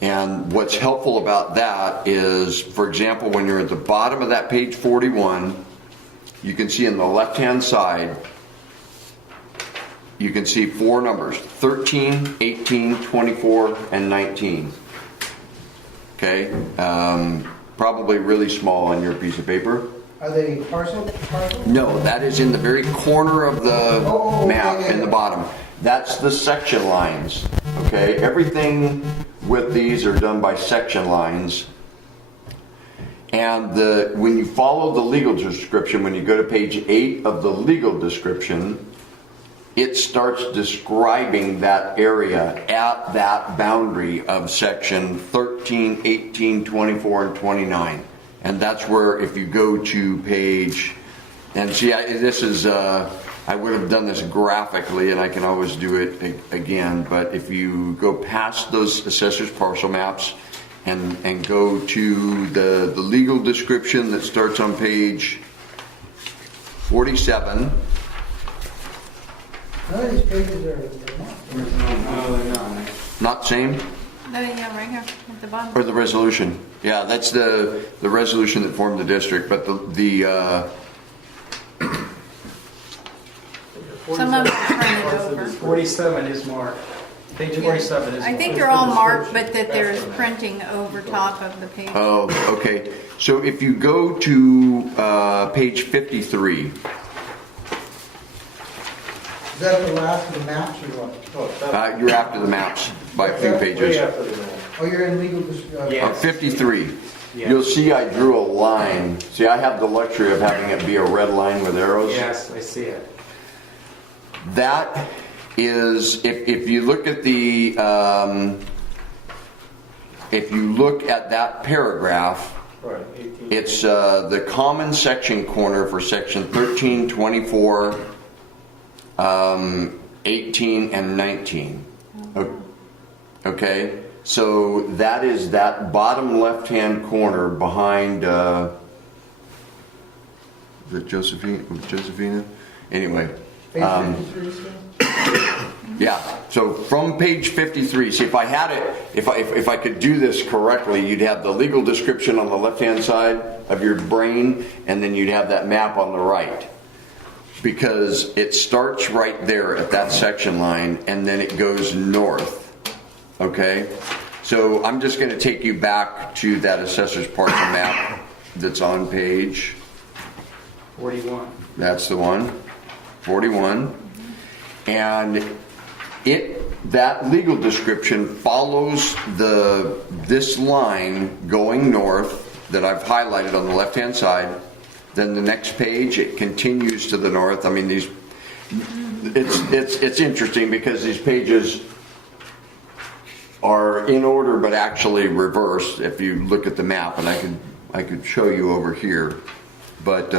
And what's helpful about that is, for example, when you're at the bottom of that page 41, you can see on the left-hand side, you can see 4 numbers, 13, 18, 24, and 19. Okay, probably really small on your piece of paper. Are they parcel? No, that is in the very corner of the map okay, in the bottom. That's the section lines. Okay, everything with these are done by section lines. And when you follow the legal description, when you go to page 8 of the legal description, it starts describing that area at that boundary of section 13, 18, 24, and 29. And that's where, if you go to page, and see, this is, I would have done this graphically, and I can always do it again, but if you go past those assessor's parcel maps and go to the legal description that starts on page 47. None of these pages are No, they're not. Not same? No, yeah, right here at the bottom. Or the resolution. Yeah, that's the resolution that formed the district, but Some of them are printed over. 47 is marked. Page 47 is. I think they're all marked, but that there's printing over top of the page. Oh, okay. So if you go to page 53. Is that the last of the maps or what? You're after the maps by a few pages. Oh, you're in legal Yeah. 53. Yeah. You'll see I drew a line. See, I have the luxury of having it be a red line with arrows. Yes, I see it. That is, if you look at the, if you look at that paragraph, Right. 18. it's the common section corner for section 13, 24, 18, and 19. Okay, so that is that bottom left-hand corner behind, is it Josephina? Anyway. Page 53 still? Yeah, so from page 53, see if I had it, if I could do this correctly, you'd have the legal description on the left-hand side of your brain, and then you'd have that map on the right. Because it starts right there at that section line, and then it goes north, okay? So I'm just gonna take you back to that assessor's parcel map that's on page, 41. that's the one, 41. And that legal description follows this line going north that I've highlighted on the left-hand side. Then the next page, it continues to the north. I mean, it's interesting because these pages are in order, but actually reversed. If you look at the map, and I could show you over here, but.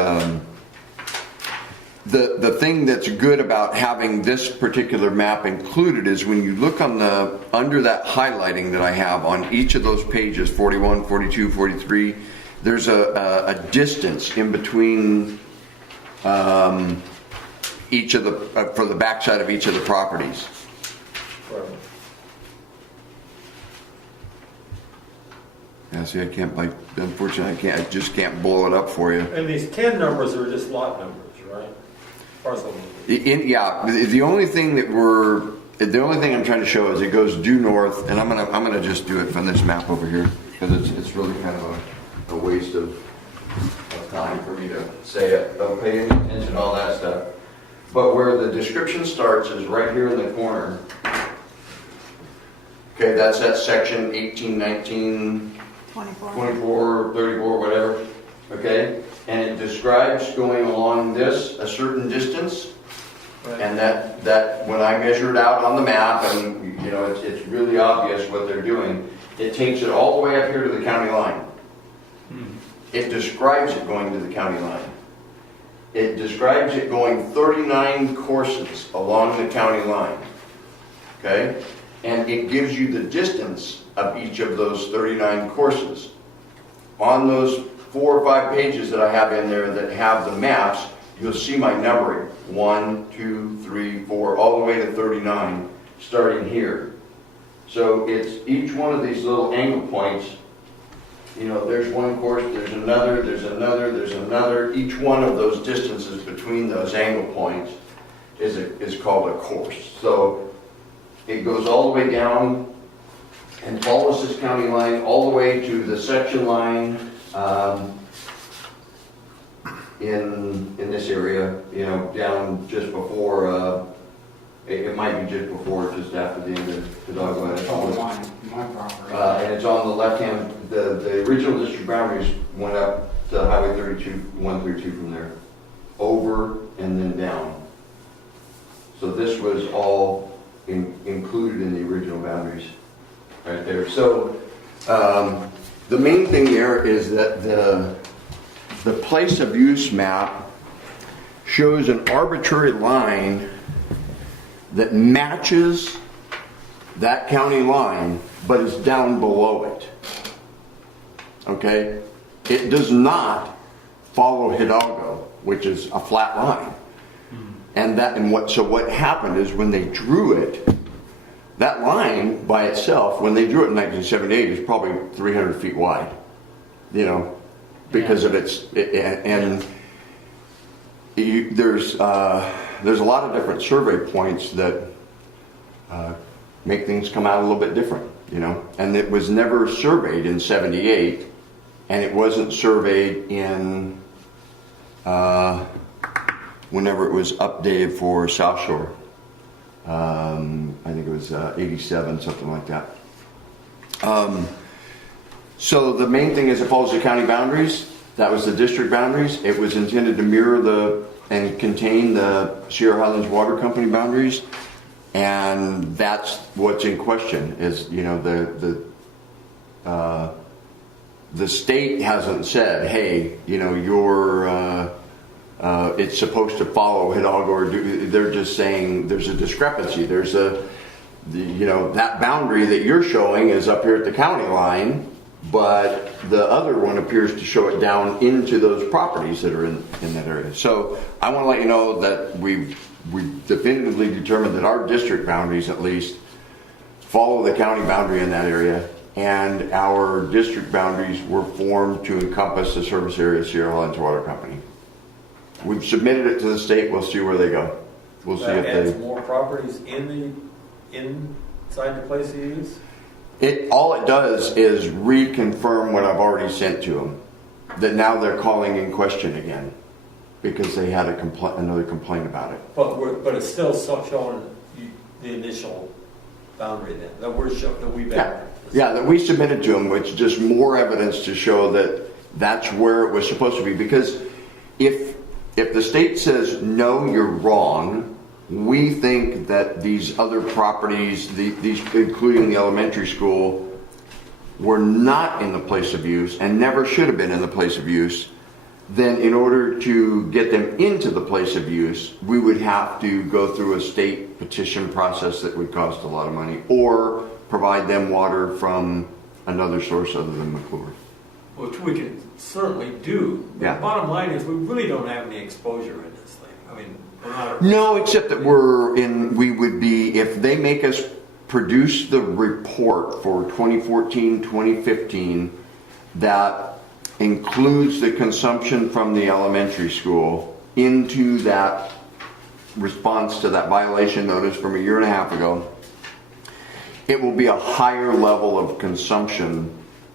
The thing that's good about having this particular map included is when you look on under that highlighting that I have on each of those pages, 41, 42, 43, there's a distance in between each of for the backside of each of the properties. Yeah, see, unfortunately, I just can't blow it up for you. And these 10 numbers are just lot numbers, right? Parcel numbers. Yeah, the only thing I'm trying to show is it goes due north, and I'm gonna just do it from this map over here because it's really kind of a waste of time for me to say it. Don't pay any attention to all that stuff. But where the description starts is right here in the corner. Okay, that's that section 18, 19, 24, 34, whatever. Okay, and it describes going along this a certain distance, right. And that when I measure it out on the map, and you know it's really obvious what they're doing. It takes it all the way up here to the county line. It describes it going to the county line. It describes it going 39 courses along the county line. Okay, and it gives you the distance of each of those 39 courses. On those 4 or 5 pages that I have in there that have the maps, you'll see my numbering. 1, 2, 3, 4, all the way to 39, starting here. So it's each one of these little angle points, you know, there's one course, there's another, there's another, there's another. Each one of those distances between those angle points is called a course. So it goes all the way down and follows this county line all the way to the section line in this area, you know, down just before, it might be just before, just after the end of the dog It's all line. my property. And it's on the left hand, the original district boundaries went up to Highway 132 from there, over and then down. So this was all included in the original boundaries right there. So the main thing there is that the place of use map shows an arbitrary line that matches that county line, but is down below it. Okay? It does not follow Hidalgo, which is a flat line. So what happened is when they drew it, that line by itself, when they drew it in 1978, is probably 300 feet wide. You know, because of its, there's a lot of different survey points that make things come out a little bit different, you know. And it was never surveyed in 78, and it wasn't surveyed in whenever it was updated for South Shore. I think it was 87, something like that. So the main thing is it follows the county boundaries. That was the district boundaries. It was intended to mirror and contain the Sierra Highlands Water Company boundaries. And that's what's in question is, you know, the state hasn't said, hey, you know, it's supposed to follow Hidalgo, or they're just saying there's a discrepancy. There's you know, that boundary that you're showing is up here at the county line, but the other one appears to show it down into those properties that are in that area. So I want to let you know that we definitively determined that our district boundaries, at least, follow the county boundary in that area, and our district boundaries were formed to encompass the service area of Sierra Highlands Water Company. We've submitted it to the state. We'll see where they go. We'll see if adds they. more properties inside the place of use? All it does is reconfirm what I've already sent to them. That now they're calling in question again because they had another complaint about it. But it's still showing the initial boundary then that we've added. Yeah, that we submitted to them, which is just more evidence to show that that's where it was supposed to be. Because if the state says no, you're wrong, we think that these other properties, these including the elementary school, were not in the place of use and never should have been in the place of use. Then in order to get them into the place of use, we would have to go through a state petition process that would cost a lot of money, or provide them water from another source other than McClure. Which we can certainly do. Yeah. The bottom line is we really don't have any exposure in this thing. I mean, we're not. No, except that we would be, if they make us produce the report for 2014, 2015, that includes the consumption from the elementary school into that response to that violation notice from a year and a half ago, it will be a higher level of consumption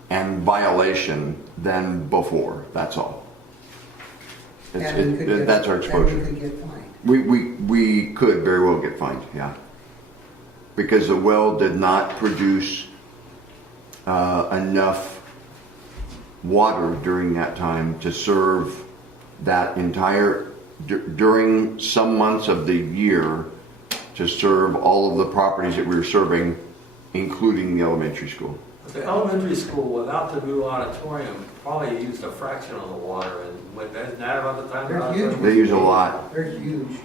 and violation than before. That's all. That's our exposure. And we could get fined. We could very well get fined, yeah. Because the well did not produce enough water during that time to serve that entire, during some months of the year, to serve all of the properties that we were serving, including the elementary school. The elementary school, without the new auditorium, probably used a fraction of the water. And isn't that about the time? They're huge. They use a lot. They're huge.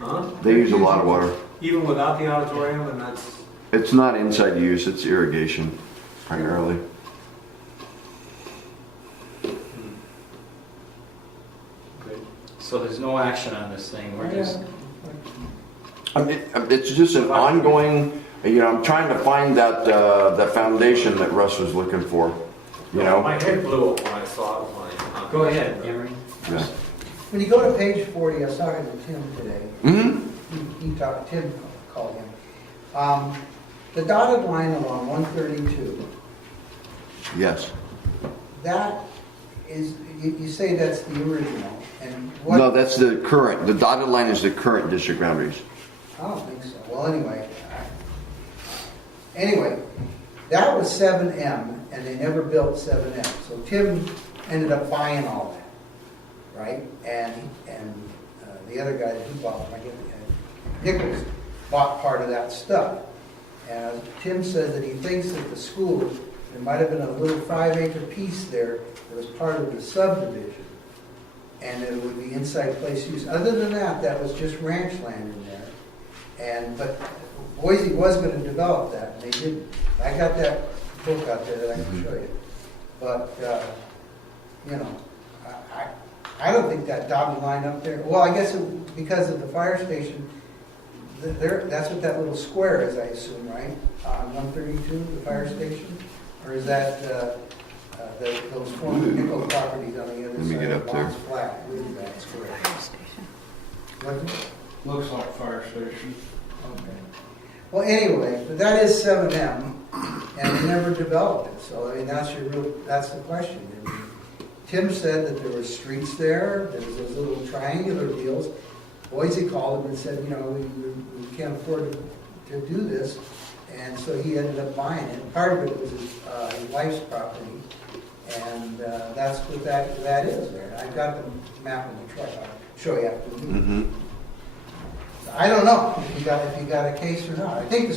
Huh? They use a lot of water. Even without the auditorium, and that's. It's not inside use, it's irrigation, primarily. So there's no action on this thing, we're just, It's just an ongoing, You know, I'm trying to find that, the foundation that Russ was looking for, you know? My head blew up when I saw it. Go ahead, Emery. Yeah. When you go to page 40, I was talking to Tim today. Mm-hmm. He talked, Tim called him. The dotted line along 132, Yes. that is, you say that's the original, and what? No, that's the current, the dotted line is the current district boundaries. I don't think so. Well, anyway, that was 7M, and they never built 7M. So Tim ended up buying all that, right? And the other guy that he bought, I guess, Nichols, bought part of that stuff. And Tim says that he thinks that the school, there might have been a little 5-acre piece there that was part of the subdivision, and it would be inside place use. Other than that, that was just ranch land in there. But Boise was going to develop that, and they didn't. I got that book out there that I can show you. But, you know, I don't think that dotted line up there, well, I guess because of the fire station, that's what that little square is, I assume, right? On 132, the fire station? Or is that those former nickel properties on the other Let me side get of up there. Bond's Flat? What is that square? What's it? Looks like fire station. Okay. Well, anyway, but that is 7M, and they never developed it. So, I mean, that's the question. I mean, Tim said that there were streets there was those little triangular deals. Boise called him and said, you know, we can't afford to do this. And so he ended up buying it. Part of it was his wife's property. And that's what that is there. I've got the map in the truck. I'll show you after the meeting. Mm-hmm. I don't know if you got a case or not. I think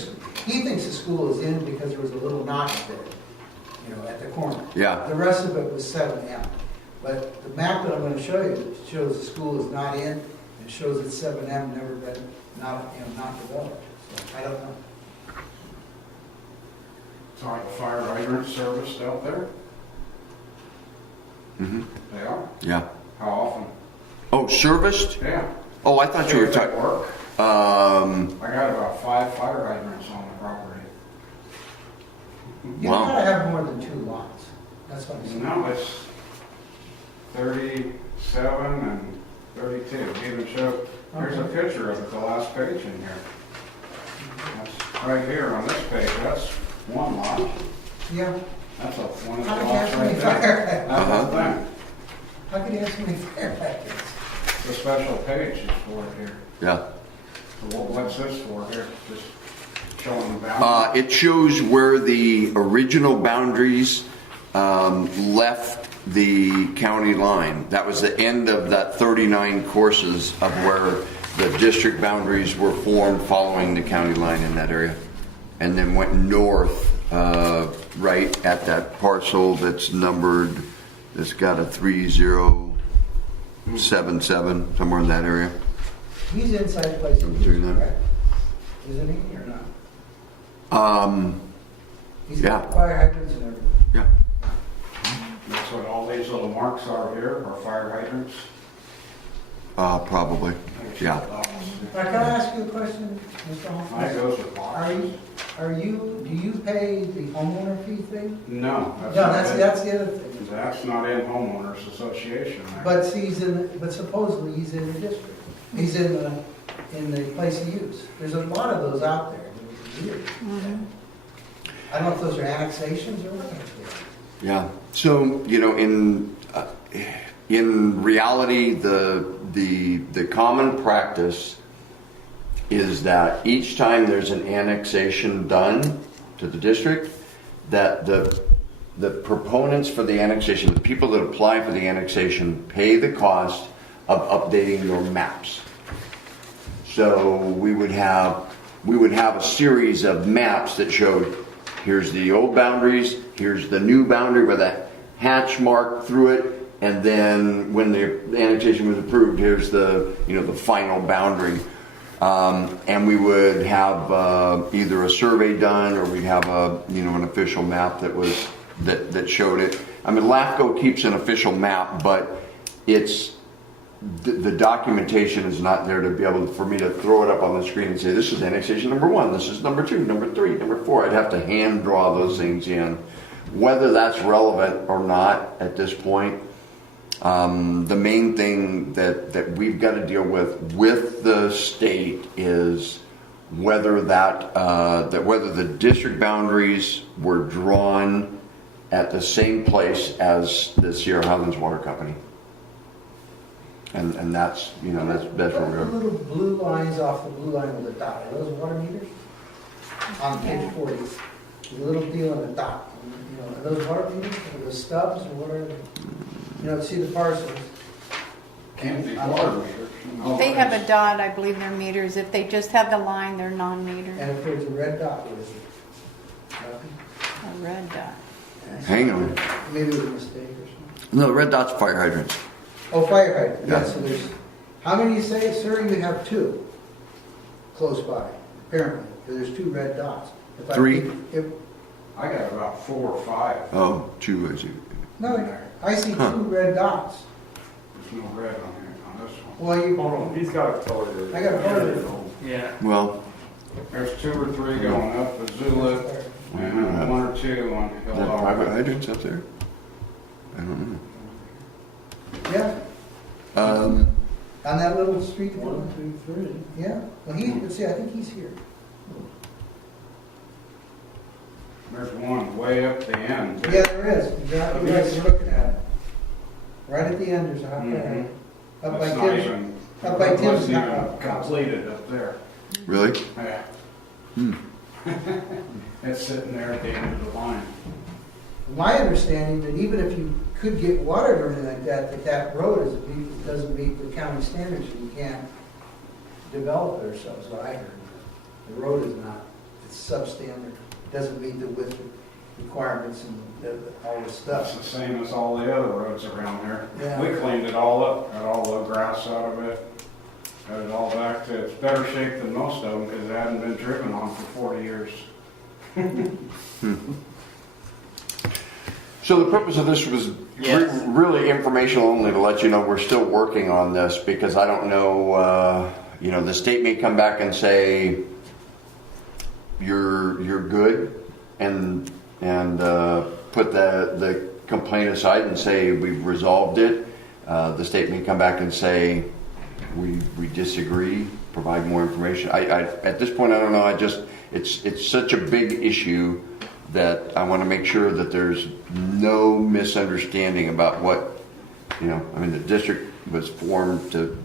he thinks the school is in because there was a little notch there, you know, at the corner. Yeah. The rest of it was 7M. But the map that I'm going to show you shows the school is not in. It shows that 7M never been not developed. So I don't know. It's like a fire hydrant serviced out there? Mm-hmm. They are? Yeah. How often? Oh, serviced? Yeah. Oh, I thought you were If they talking. work. I got about 5 fire hydrants on the property. You Wow. gotta have more than 2 lots. That's what I'm saying. No, it's 37 and 32. Even show, here's a picture of it, the last page in here. That's right here on this page, that's one lot. Yeah. That's one of the How could you have lots so right many there. fire? That's the thing. How could you have so many fire hydrants? The special page is for it here. Yeah. So what's this for here? Just showing the boundary? It shows where the original boundaries left the county line. That was the end of that 39 courses of where the district boundaries were formed following the county line in that area. And then went north, right at that parcel that's numbered, that's got a 3077, somewhere in that area. He's inside place of Through use, that. correct? Isn't he, or not? He's got Yeah. fire hydrants and everything. Yeah. That's what all these little marks are here, are fire hydrants. Probably. Yeah. Now, can I ask you a question, Mr. I Hoffman? goes with boxes. Do you pay the homeowner fee thing? No. No, that's the other thing. That's not in homeowners association. But supposedly he's in the district. He's in the place of use. There's a lot of those out there. Weird. I don't know if those are annexations or what. Yeah. So, you know, in reality, the common practice is that each time there's an annexation done to the district, that the proponents for the annexation, the people that apply for the annexation, pay the cost of updating your maps. So we would have a series of maps that showed here's the old boundaries, here's the new boundary with a hatch mark through it, and then when the annexation was approved, here's the final boundary. And we would have either a survey done, or we'd have an official map that showed it. I mean, LAFCO keeps an official map, but it's the documentation is not there to be able for me to throw it up on the screen and say, this is annexation number 1, this is number 2, number 3, number 4. I'd have to hand draw those things in. Whether that's relevant or not at this point, the main thing that we've got to deal with the state is whether whether the district boundaries were drawn at the same place as the Sierra Highlands Water Company. And that's, that's where we're The little blue lines off the blue line with the dot, are those water meters? On page 40, the little deal in the dot, are those water meters, or those stubs, or what are they? See the parcels? Can't be water meters. If they have a dot, I believe they're meters. If they just have the line, they're non-metered. And if there's a red dot, what is it? Nothing? A red dot. Hang on. Maybe it was a mistake or something. No, the red dot's fire hydrants. Oh, fire hydrant, Yeah. yeah, so there's, how many you say, sir? You have 2 close by, apparently, there's 2 red dots. If I- 3? if- I got about 4 or 5. Oh, 2, I see. No, I see 2 red dots. There's no red on here, on this one. Well, you, Hold on, he's got a total. I got a part of it. Yeah. Well, There's 2 or 3 going up Azula, and 1 or 2 on is there private Hill. hydrants up there? I don't know. Yeah, Um, on that little street. 1, 2, 3. Yeah, well, I think he's here. There's one way up the end. too. Yeah, there is, exactly, right, you're looking at it. Right at the end, there's a hot Mhm. Up by That's not Tim's, even, up by Tim's wasn't even house. completed up there. really? Yeah. Hmm. It's sitting there at the end of the line. My understanding that even if you could get water or anything like that road doesn't meet the county standards, and you can't develop it or so, is what I heard. The road is not, it's substandard, it doesn't meet the width requirements and all this That's stuff. the same as all the other roads around there. Yeah. We cleaned it all up, got all the grass out of it, got it all back to, it's better shape than most of them because it hadn't been driven on for 40 years. So the purpose of this was Yes. really informational only to let you know we're still working on this because I don't know, the state may come back and say you're good and put the complaint aside and say we've resolved it. The state may come back and say we disagree, provide more information. I at this point I don't know. It's such a big issue that I want to make sure that there's no misunderstanding about what, the district was formed to,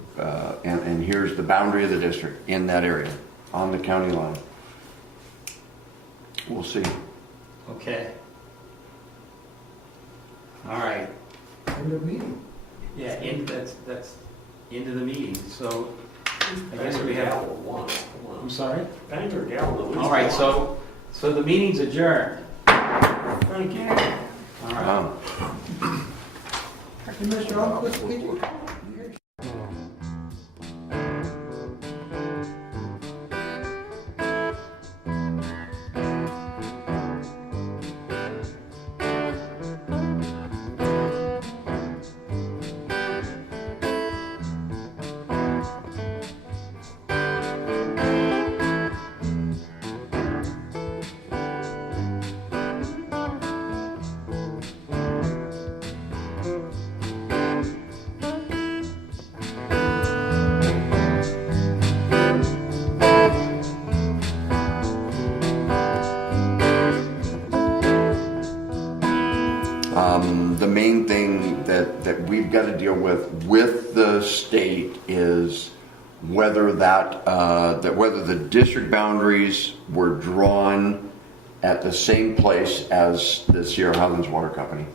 and here's the boundary of the district in that area, on the county line. We'll see. Okay. All right. In the meeting. Yeah, that's into the meeting, so I guess Bang we or have, gavel, one. I'm sorry? Bang or gavel, at least All right, one. so the meeting's adjourned. Thank you. All right. Wow. Hey, Mr. Alquist, could you? The main thing that we've got to deal with the state is whether whether the district boundaries were drawn at the same place as the Sierra Highlands Water Company.